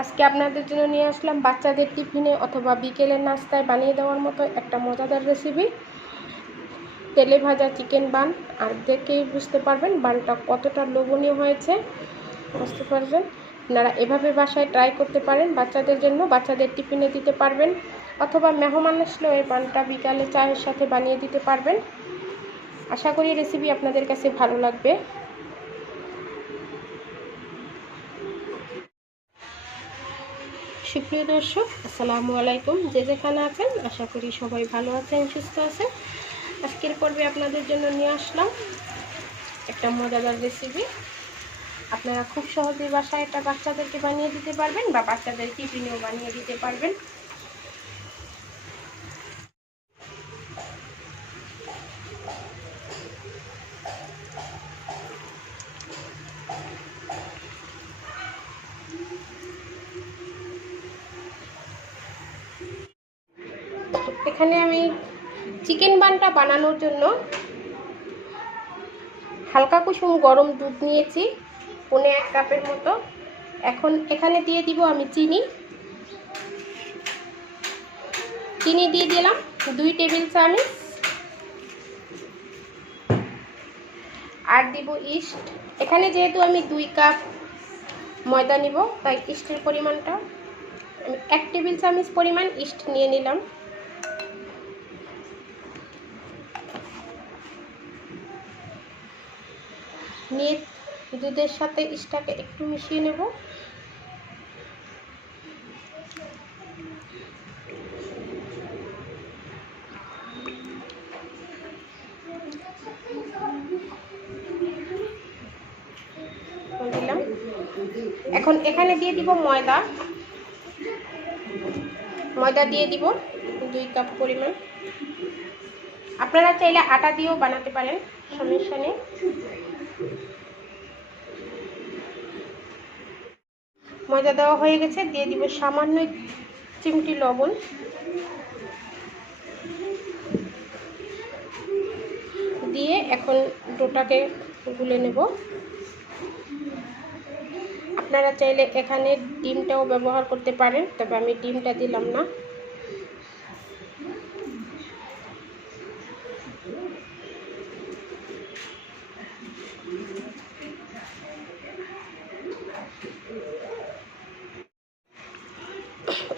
আজকে আপনাদের জন্য নিয়ে আসলাম বাচ্চাদের টিফিনে অথবা বিকেলের নাস্তায় বানিয়ে দেওয়ার মতো একটা মজাদার রেসিপি, তেলে ভাজা চিকেন বান। আর দেখেই বুঝতে পারবেন বানটা কতটা লোভনীয় হয়েছে, বুঝতে পারবেন। আপনারা এভাবে বাসায় ট্রাই করতে পারেন বাচ্চাদের জন্য, বাচ্চাদের টিফিনে দিতে পারবেন অথবা মেহমান আসলেও এই বানটা বিকালে চায়ের সাথে বানিয়ে দিতে পারবেন। আশা করি রেসিপি আপনাদের কাছে ভালো লাগবে। সুপ্রিয় দর্শক, আসসালামু আলাইকুম। যে যেখানে আছেন আশা করি সবাই ভালো আছেন, সুস্থ আছেন। আজকের পর্বে আপনাদের জন্য নিয়ে আসলাম একটা মজাদার রেসিপি। আপনারা খুব সহজেই বাসায় এটা বাচ্চাদেরকে বানিয়ে দিতে পারবেন বা বাচ্চাদের টিফিনেও বানিয়ে দিতে পারবেন। এখানে আমি চিকেন বানটা বানানোর জন্য হালকা কুসুম গরম দুধ নিয়েছি 1.5 কাপের মতো। এখন এখানে দিয়ে দিব আমি চিনি দিয়ে দিলাম 2 টেবিল চামচ। আর দিব ইস্ট। এখানে যেহেতু আমি 2 কাপ ময়দা নিব তাই ইস্টের পরিমাণটা আমি 1 টেবিল চামচ পরিমাণ ইস্ট নিয়ে নিলাম। নিয়ে দুধের সাথে ইস্টটাকে একটু মিশিয়ে নেব। দিলাম। এখন এখানে দিয়ে দিব ময়দা দিয়ে দিব 2 কাপ পরিমাণ। আপনারা চাইলে আটা দিয়েও বানাতে পারেন, সমস্যা নেই। ময়দা দেওয়া হয়ে গেছে, দিয়ে দিব সামান্য চিমটি লবণ। দিয়ে এখন ডোটাকে গুলে নেব। আপনারা চাইলে এখানে ডিমটাও ব্যবহার করতে পারেন, তবে আমি ডিমটা দিলাম না।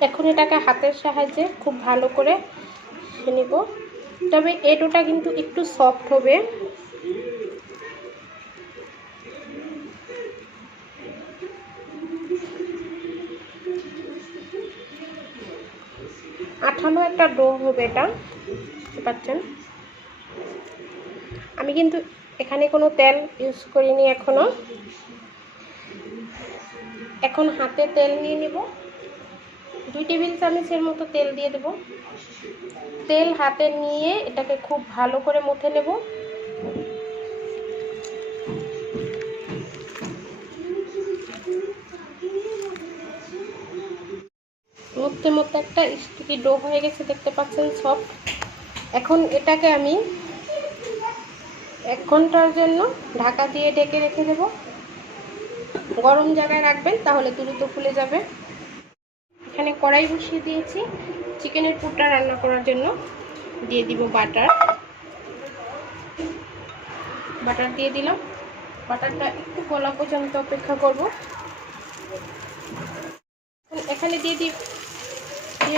এখন এটাকে হাতের সাহায্যে খুব ভালো করে নেব। তবে এই ডোটা কিন্তু একটু সফট হবে। আঠালো একটা ডো হবে এটা, বুঝতে পারছেন। আমি কিন্তু এখানে কোনো তেল ইউজ করিনি এখনো। এখন হাতে তেল নিয়ে নেব, 2 টেবিল চামচের মতো তেল দিয়ে দেব। তেল হাতে নিয়ে এটাকে খুব ভালো করে মুথে নেব। মুথতে মুথতে একটা স্টিকি ডো হয়ে গেছে, দেখতে পাচ্ছেন, সফট। এখন এটাকে আমি 1 ঘন্টার জন্য ঢাকা দিয়ে ঢেকে রেখে দেব। গরম জায়গায় রাখবেন, তাহলে দ্রুত ফুলে যাবে। এখানে কড়াই বসিয়ে দিয়েছি চিকেনের পুরটা রান্না করার জন্য। দিয়ে দিব বাটার দিয়ে দিলাম। বাটারটা একটু গলা পর্যন্ত অপেক্ষা করব। এখানে দিয়ে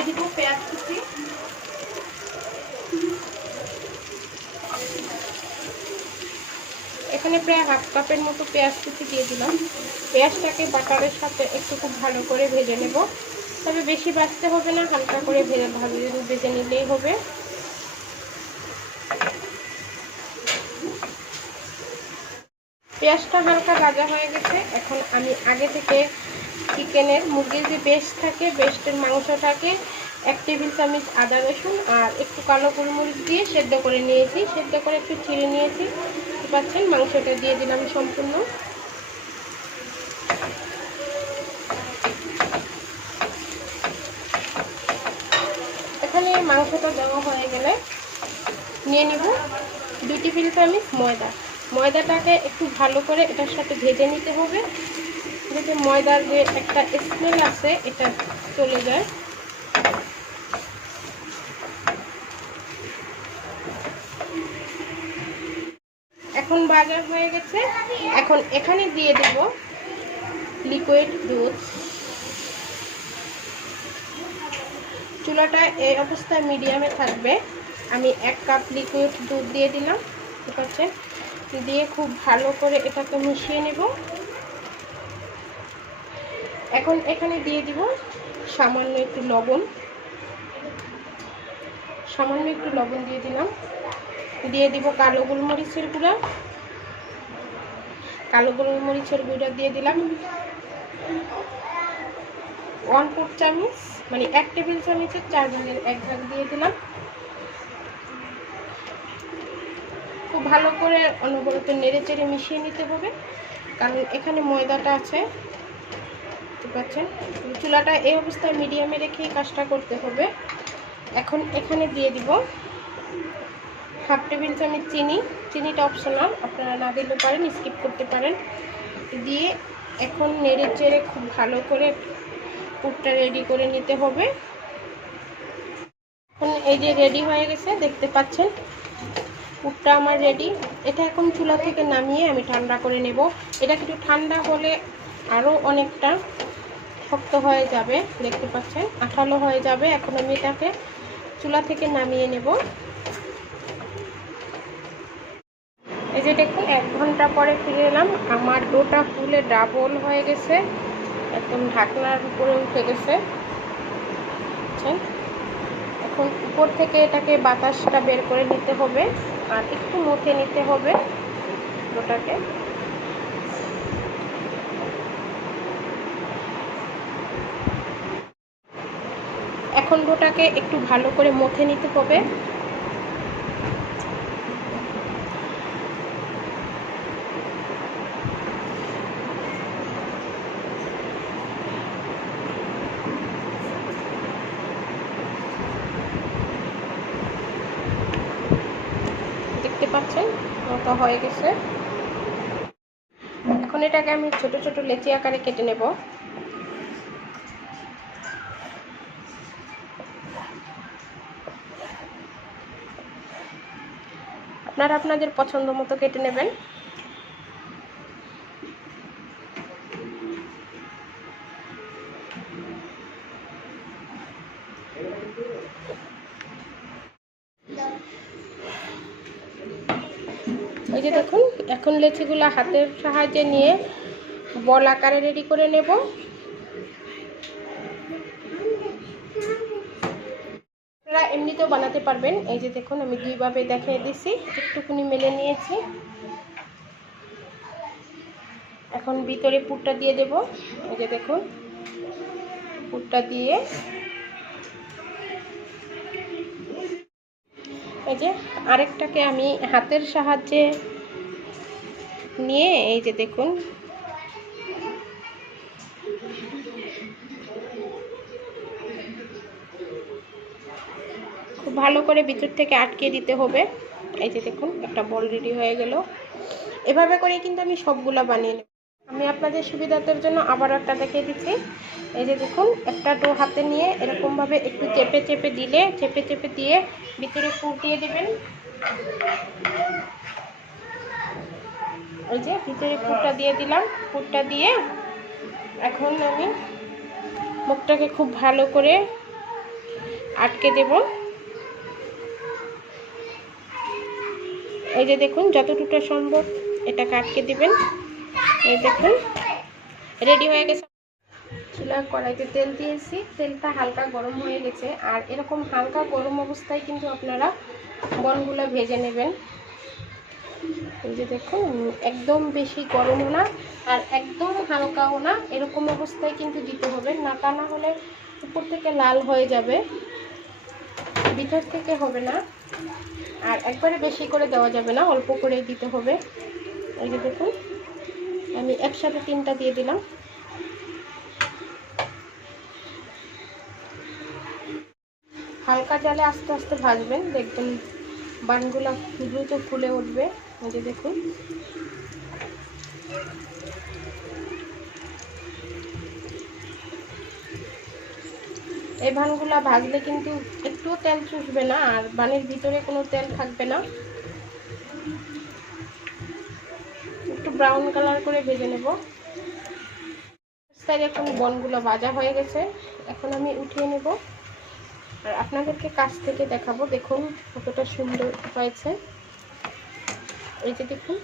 দিব পেঁয়াজ কুচি। এখানে প্রায় 1/2 কাপের মতো পেঁয়াজ কুচি দিয়ে দিলাম। পেঁয়াজটাকে বাটারের সাথে একটু খুব ভালো করে ভেজে নেব, তবে বেশি ভাজতে হবে না, হালকা করে ভেজে নিলেই হবে। পেঁয়াজটা হালকা ভাজা হয়ে গেছে। এখন আমি আগে থেকে চিকেনের মুরগির যে বেস্ট থাকে, বেস্টের মাংসটাকে 1 টেবিল চামচ আদা রসুন আর একটু কালো গোলমরিচ দিয়ে সেদ্ধ করে নিয়েছি। সেদ্ধ করে একটু ছিঁড়ে নিয়েছি, বুঝতে পারছেন। মাংসটা দিয়ে দিলাম সম্পূর্ণ। এখানে মাংসটা দেওয়া হয়ে গেলে নিয়ে নেব 2 টেবিল চামচ ময়দাটাকে একটু ভালো করে এটার সাথে ভেজে নিতে হবে। যাতে ময়দার যে একটা স্মেল আছে এটা চলে যায়। এখন ভাজা হয়ে গেছে। এখন এখানে দিয়ে দেব লিকুইড দুধ। চুলাটা এই অবস্থায় মিডিয়ামে থাকবে। আমি 1 কাপ লিকুইড দুধ দিয়ে দিলাম, ঠিক আছে। দিয়ে খুব ভালো করে এটাকে মিশিয়ে নেব। এখন এখানে দিয়ে দিব সামান্য একটু লবণ, দিয়ে দিলাম। দিয়ে দিব কালো গোলমরিচের গুঁড়া, দিয়ে দিলাম 1/4 চামচ, মানে 1 টেবিল চামচের 4 ভাগের 1 ভাগ দিয়ে দিলাম। খুব ভালো করে অনবরত নেড়ে চেড়ে মিশিয়ে নিতে হবে, কারণ এখানে ময়দাটা আছে, ঠিক আছে। চুলাটা এই অবস্থায় মিডিয়ামে রেখেই কাজটা করতে হবে। এখন এখানে দিয়ে দিব 1/2 টেবিল চামচ চিনি। চিনিটা অপশনাল, আপনারা না দিলেও পারেন, স্কিপ করতে পারেন। দিয়ে এখন নেড়ে চেড়ে খুব ভালো করে পুরটা রেডি করে নিতে হবে। এখন এই যে রেডি হয়ে গেছে, দেখতে পাচ্ছেন পুরটা আমার রেডি। এটা এখন চুলা থেকে নামিয়ে আমি ঠান্ডা করে নেব। এটা একটু ঠান্ডা হলে আরও অনেকটা শক্ত হয়ে যাবে, দেখতে পাচ্ছেন আঠালো হয়ে যাবে। এখন আমি এটাকে চুলা থেকে নামিয়ে নেব। এই যে দেখুন 1 ঘন্টা পরে ফিরে এলাম। আমার ডোটা ফুলে ডাবল হয়ে গেছে, একদম ঢাকনার উপরে উঠে গেছে। এখন উপর থেকে এটাকে বাতাসটা বের করে নিতে হবে আর একটু মুথে নিতে হবে ডোটাকে। এখন ডোটাকে একটু ভালো করে মুথে নিতে হবে। দেখতে পাচ্ছেন মতো হয়ে গেছে। এখন এটাকে আমি ছোট ছোট লেচি আকারে কেটে নেব। আপনারা আপনাদের পছন্দ মতো কেটে নেবেন। ওই যে দেখুন এখন লেচিগুলো হাতের সাহায্যে নিয়ে বল আকারে রেডি করে নেব। আপনারা এমনিতেও বানাতে পারবেন। এই যে দেখুন আমি 2 ভাবে দেখিয়ে দিছি, একটুখানি মেলে নিয়েছি। এখন ভিতরে পুরটা দিয়ে দেব। এই যে দেখুন পুরটা দিয়ে এই যে আরেকটাকে আমি হাতের সাহায্যে নিয়ে এই যে দেখুন খুব ভালো করে ভিতর থেকে আটকে দিতে হবে। এই যে দেখুন একটা বল রেডি হয়ে গেল। এভাবে করে কিন্তু আমি সবগুলা বানিয়ে নেব। আমি আপনাদের সুবিধার জন্য আবার একটা দেখিয়ে দিচ্ছি। এই যে দেখুন একটা ডো হাতে নিয়ে এরকমভাবে একটু চেপে চেপে দিয়ে ভিতরে পুর দিয়ে দেবেন। এই যে ভিতরে পুরটা দিয়ে দিলাম। পুরটা দিয়ে এখন আমি মুখটাকে খুব ভালো করে আটকে দেব। এই যে দেখুন যতটুকু সম্ভব এটাকে আটকে দিবেন। এই দেখুন রেডি হয়ে গেছে। চুলা কড়াইতে তেল দিয়েছি, তেলটা হালকা গরম হয়ে গেছে। আর এরকম হালকা গরম অবস্থায় কিন্তু আপনারা বনগুলো ভেজে নেবেন। এই যে দেখুন একদম বেশি গরমও না আর একদম হালকাও না, এরকম অবস্থায় কিন্তু দিতে হবে, না তা না হলে উপর থেকে লাল হয়ে যাবে, ভিতর থেকে হবে না। আর একবারে বেশি করে দেওয়া যাবে না, অল্প করে দিতে হবে। এই যে দেখুন আমি একসাথে 3টা দিয়ে দিলাম। হালকা জালে আস্তে আস্তে ভাজবেন, দেখবেন বানগুলো দ্রুত ফুলে উঠবে। এই যে দেখুন এই বানগুলা ভাজলে কিন্তু একটুও তেল চুষবে না আর বানের ভিতরে কোনো তেল থাকবে না। একটু ব্রাউন কালার করে ভেজে নেব। এখন বনগুলো ভাজা হয়ে গেছে, এখন আমি উঠিয়ে নেব আর আপনাদেরকে কাছ থেকে দেখাবো। দেখুন কতটা সুন্দর হয়েছে, এই যে দেখুন।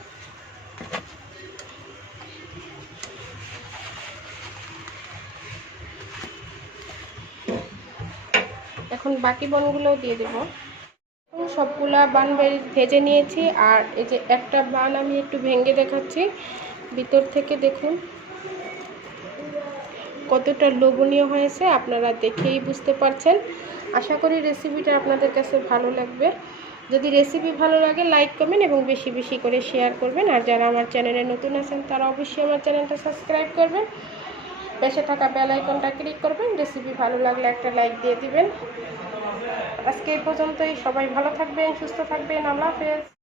এখন বাকি বনগুলোও দিয়ে দেব। সবগুলা বান ভেজে নিয়েছি আর এই যে একটা বান আমি একটু ভেঙে দেখাচ্ছি ভিতর থেকে। দেখুন কতটা লোভনীয় হয়েছে, আপনারা দেখেই বুঝতে পারছেন। আশা করি রেসিপিটা আপনাদের কাছে ভালো লাগবে। যদি রেসিপি ভালো লাগে লাইক কমেন্ট এবং বেশি বেশি করে শেয়ার করবেন। আর যারা আমার চ্যানেলে নতুন আছেন তারা অবশ্যই আমার চ্যানেলটা সাবস্ক্রাইব করবেন, পাশে থাকা বেল আইকনটা ক্লিক করবেন। রেসিপি ভালো লাগলে একটা লাইক দিয়ে দিবেন। আজকে এই পর্যন্তই। সবাই ভালো থাকবেন, সুস্থ থাকবেন। আল্লাহ হাফেজ।